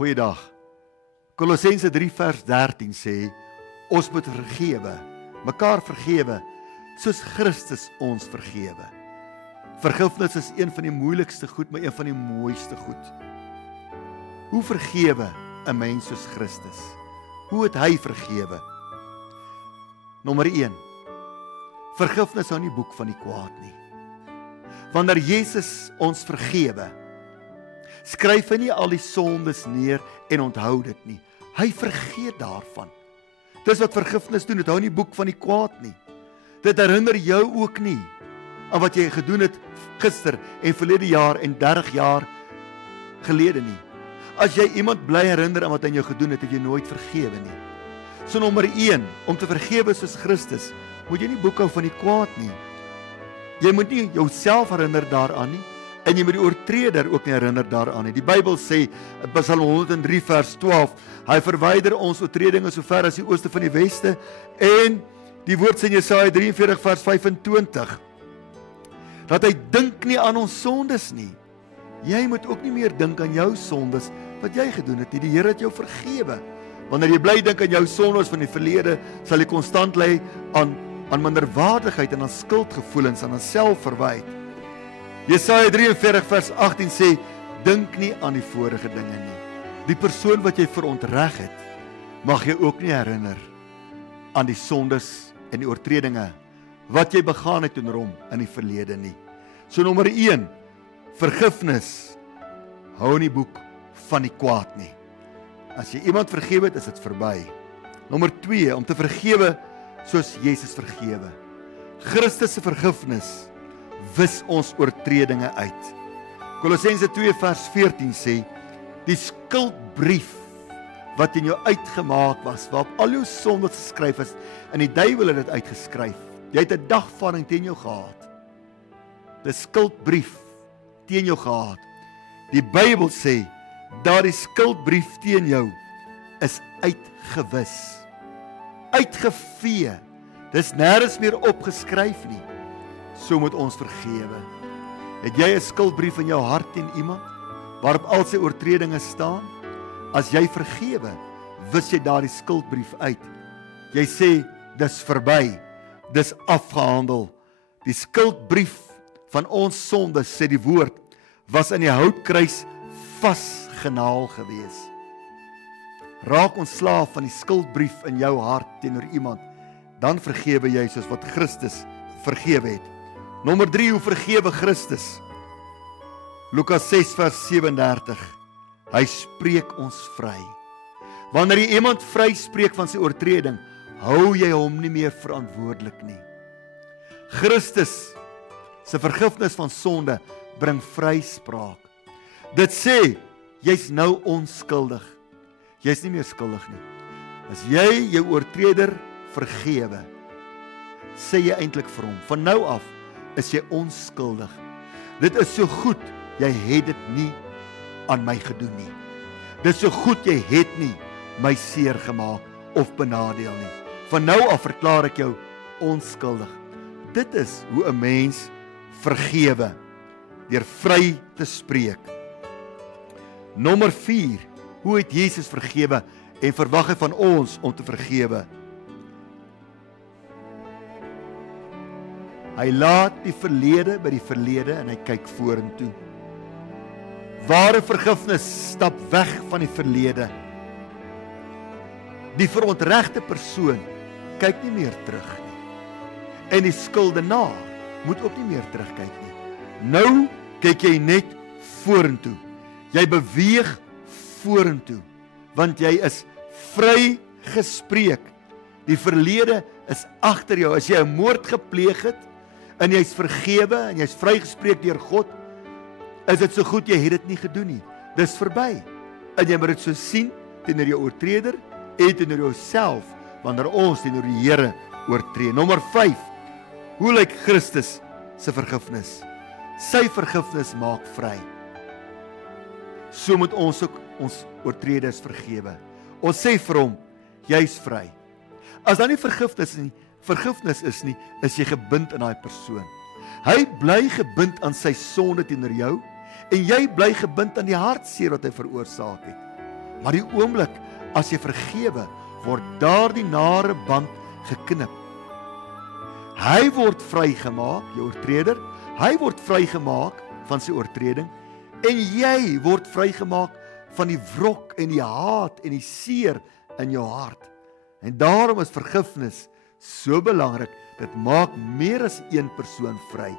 Goeiedag. Kolossense 3 vers 13 sê, ons moet vergewe, mekaar vergewe, soos Christus ons vergewe. Vergifnis is een van die moeilikste goed, maar een van die mooiste goed. Hoe vergewe 'n mens soos Christus? Hoe het hy vergewe? Nommer 1. Vergifnis hou nie boek van die kwaad nie. Wanneer Jesus ons vergewe, skryf hy nie al die sondes neer en onthou dit nie. Hy vergeet daarvan. Dis wat vergifnis doen, dit hou nie boek van die kwaad nie. Dit herinner jou ook nie aan wat jy gedoen het gister en verlede jaar en 30 jaar gelede nie. As jy iemand bly herinner aan wat hy jou gedoen het, het jy nooit vergewe nie. So nommer 1, om te vergewe soos Christus, moet jy nie boek hou van die kwaad nie. Jy moet nie jouself herinner daaraan nie, en jy moet die oortreder ook nie herinner daaraan nie. Die Bybel sê, Psalm 103 vers 12, hy verwyder ons oortredinge so ver as die ooste van die weste, en die woord sê in Jesaja 43 vers 25, dat hy dink nie aan ons sondes nie. Jy moet ook nie meer dink aan jou sondes, wat jy gedoen het nie. Die Here het jou vergewe. Wanneer jy bly dink aan jou sondes van die verlede, sal jy konstant lê aan minderwaardigheid en aan skuldgevoelens en aan selfverwyte. Jesaja 43 vers 18 sê, dink nie aan die vorige dinge nie. Die persoon wat jy verontreg het, mag jy ook nie herinner aan die sondes en die oortredinge wat jy begaan het teenoor hom in die verlede nie. So nommer 1, vergifnis hou nie boek van die kwaad nie. As jy iemand vergewe het, is dit verby. Nommer 2, om te vergewe soos Jesus vergewe. Christus se vergifnis wis ons oortredinge uit. Kolossense 2 vers 14 sê, die skuldbrief wat in jou uitgemaak was, waarop al jou sondes geskryf is, en die duiwel het dit uitgeskryf. Jy het 'n dagvaarding teen jou gehad. Die skuldbrief teen jou gehad. Die Bybel sê, daardie skuldbrief teen jou is uitgewis. Uitgevee. Dis nêrens meer opgeskryf nie. So moet ons vergewe. Het jy 'n skuldbrief in jou hart teen iemand, waarop al sy oortredinge staan? As jy vergewe, wis jy daardie skuldbrief uit. Jy sê, dis verby, dis afgehandel. Die skuldbrief van ons sonde, sê die woord, was in die houtkruis vasgenaal gewees. Raak ontslaaf van die skuldbrief in jou hart teenoor iemand, dan vergewe jy soos wat Christus vergewe het. Nommer 3, hoe vergewe Christus? Lukas 6 vers 37. Hy spreek ons vry. Wanneer jy iemand vry spreek van sy oortreding, hou jy hom nie meer verantwoordelik nie. Christus se vergifnis van sonde bring vryspraak. Dit sê, jy's nou onskuldig. Jy's nie meer skuldig nie. As jy jou oortreder vergewe, sê jy eintlik vir hom, van nou af is jy onskuldig. Dit is so goed, jy het dit nie aan my gedoen nie. Dit is so goed, jy het nie my seer gemaak of benadeel nie. Van nou af verklaar ek jou onskuldig. Dit is hoe 'n mens vergewe, deur vry te spreek. Nommer 4, hoe het Jesus vergewe en verwag hy van ons om te vergewe? Hy laat die verlede by die verlede en hy kyk vorentoe. Ware vergifnis stap weg van die verlede. Die verontregte persoon kyk nie meer terug nie. En die skuldenaar moet ook nie meer terugkyk nie. Nou kyk jy net vorentoe. Jy beweeg vorentoe, want jy is vry gespreek. Die verlede is agter jou. As jy 'n moord gepleeg het, en jy's vergewe, en jy's vrygespreek deur God, is dit so goed, jy het dit nie gedoen nie. Dis verby. En jy moet dit so sien, teenoor jou oortreder, en teenoor jouself, wanneer ons teenoor die Here oortree. Nommer 5, hoe lyk Christus se vergifnis? Sy vergifnis maak vry. So moet ons ook ons oortreders vergewe. Ons sê vir hom, jy's vry. As daar nie vergifnis is nie, is jy gebind aan daai persoon. Hy bly gebind aan sy sonde teenoor jou, en jy bly gebind aan die hartseer wat hy veroorsaak het. Maar die oomblik as jy vergewe, word daardie nare band geknip. Hy word vrygemaak, jou oortreder, hy word vrygemaak van sy oortreding en jy word vrygemaak van die wrok en die haat en die seer in jou hart. En daarom is vergifnis so belangrik. Dit maak meer as een persoon vry.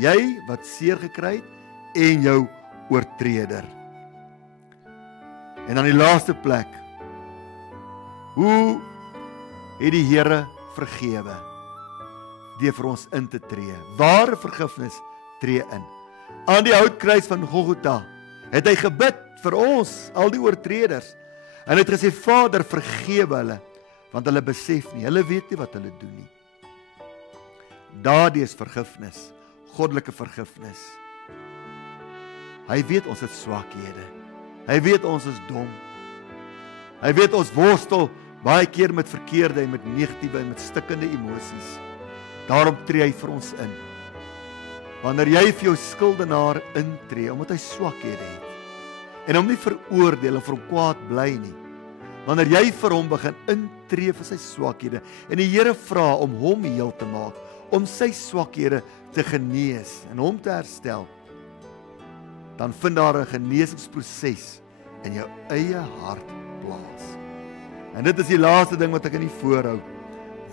Jy wat seer gekry het en jou oortreder. En dan die laaste plek. Hoe het die Here vergewe? Deur vir ons in te tree. Ware vergifnis tree in. Aan die houtkruis van Golgotha het hy gebid vir ons, al die oortreders. En hy het gesê, Vader, vergewe hulle, want hulle besef nie, hulle weet nie wat hulle doen nie. Daardie is vergifnis, goddelike vergifnis. Hy weet ons het swakhede. Hy weet ons is dom. Hy weet ons worstel baie keer met verkeerde en met negatiewe en met stikkende emosies. Daarom tree hy vir ons in. Wanneer jy vir jou skuldenaar intree, omdat hy swakhede het, en hom nie veroordeel en vir hom kwaad bly nie. Wanneer jy vir hom begin intree vir sy swakhede, en die Here vra om hom heel te maak, om sy swakhede te genees en hom te herstel, dan vind daar 'n genesingsproses in jou eie hart plaas. En dit is die laaste ding wat ek in die voorhou.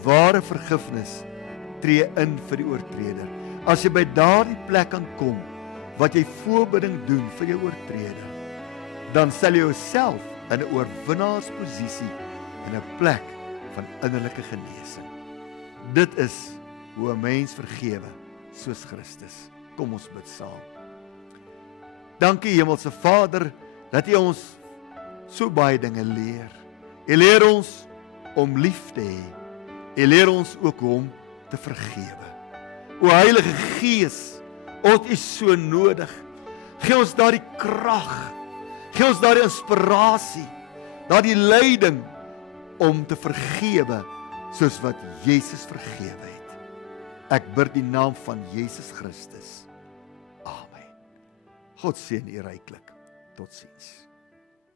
Ware vergifnis tree in vir die oortreder. As jy by daardie plek kan kom, wat jy voorbidding doen vir jou oortreder, dan sal jy jouself in 'n oorwinnaarsposisie in 'n plek van innerlike genesing. Dit is hoe 'n mens vergewe soos Christus. Kom ons bid saam. Dankie Hemelse Vader, dat U ons so baie dinge leer. U leer ons om lief te hê. U leer ons ook om te vergewe. O Heilige Gees, ons is so nodig. Gee ons daardie krag, gee ons daardie inspirasie, daardie leiding om te vergewe soos wat Jesus vergewe het. Ek bid in die naam van Jesus Christus. Amen. God seën u ryklik. Totsiens.